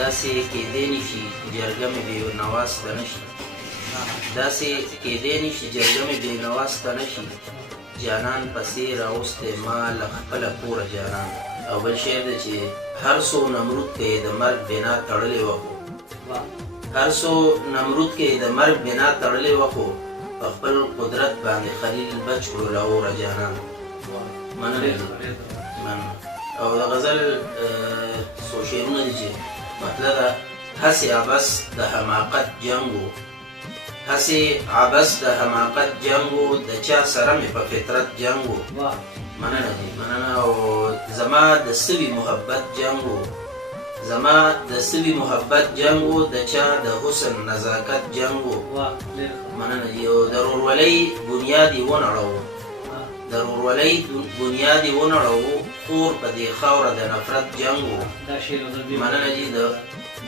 داسې کېدی نه شي جرګه مې بې نواسته نه شي داسې کېدی نه شي جرګه مې بې نواسته نه شي جانان پسې راوستی ما له خپله کوره جانان او بل شعر دی چې هر څو نمرود که یې د مرګ بنا تړلې وه خو هر څو نمرود که یې د مرګ بنا تړلې وه خو په خپل قدرت باندې خلیل بچ کړو له اوره جانان مننه او د غزل څو شعرونه دي چې مطلب ده هسې عبس د حماقت جنګ و هسې عبس د حماقت جنګ و د چا سره مې په فطرت جنګ و مننه دي مننه او زما د سوي محبت جنګ و زما د سوي محبت جنګ و د چا د حسن نزاکت جنګ و مننه دي او د ورورولۍ بنیاد یې ونړوو د ورورولۍ بنیاد یې ونړوو خور په دې خاوره د نفرت جنګ و مننه دي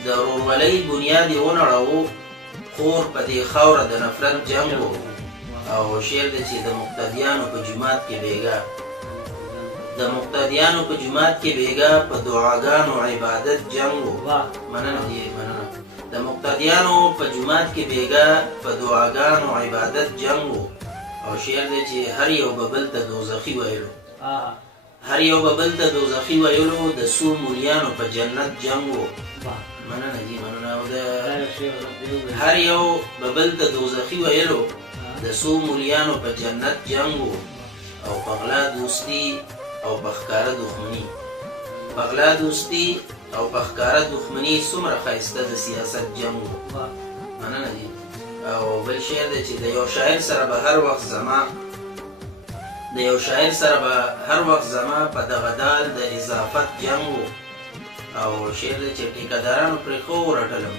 د ورورولۍ بنیاد یې ونړوو خور په دې خاوره د نفرت جنګ و او شعر دی چې د مقتدیانو په جومات کې بیګا د مقتدیانو په جومات کې بیګا په دعاګانو عبادت جنګ و مننه دي مننه د مقتدیانو په جومات کې بیګا په دعاګانو عبادت جنګ و او شعر دی چې هر یو به بل ته دوزخي ویلو هر یو به بل ته دوزخي ویلو د څو مولیانو په جنت جنګ و مننه دي مننه او د هر یو به بل ته دوزخي ویلو د څو مولیانو په جنت جنګ و او په غلا دوستي او په ښکاره دښمني په غلا دوستي او په ښکاره دښمني څومره ښایسته د سیاست جنګ و مننه دي او بل شعر دی چې د یو شاعر سره به هر وخت زما د یو شاعر سره به هر وخت زما په دغه دال د اضافت جنګ و او شعر دی چې ټیکهدارانو پرې ښه ورټلم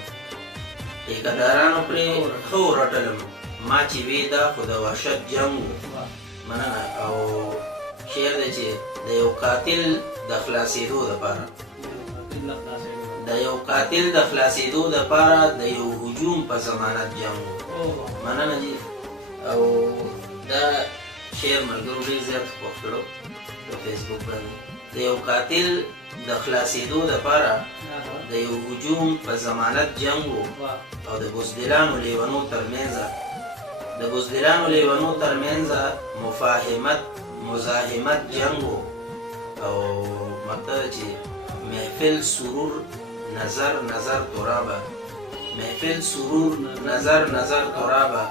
ټیکهدارانو پرې ښه ورټلم ما چې وې دا خو د وحشت جنګ و مننه او شعر دی چې د یو قاتل د خلاصېدو دپاره د یو قاتل د خلاصېدو دپاره د یو هجوم په ضمانت جنګ و مننه دي او دا شعر ملګرو ډېر زیات خوښ کړو په فیسبوک باندې د یو قاتل د خلاصېدو دپاره د یو هجوم په ضمانت جنګ و او د بزدلانو لیونو ترمنځه د بزدلانو لیونو ترمنځه مفاهمت مزاحمت جنګ و او مطلب چې محفل سرور نظر نظر ترابه محفل سرور نظر نظر ترابه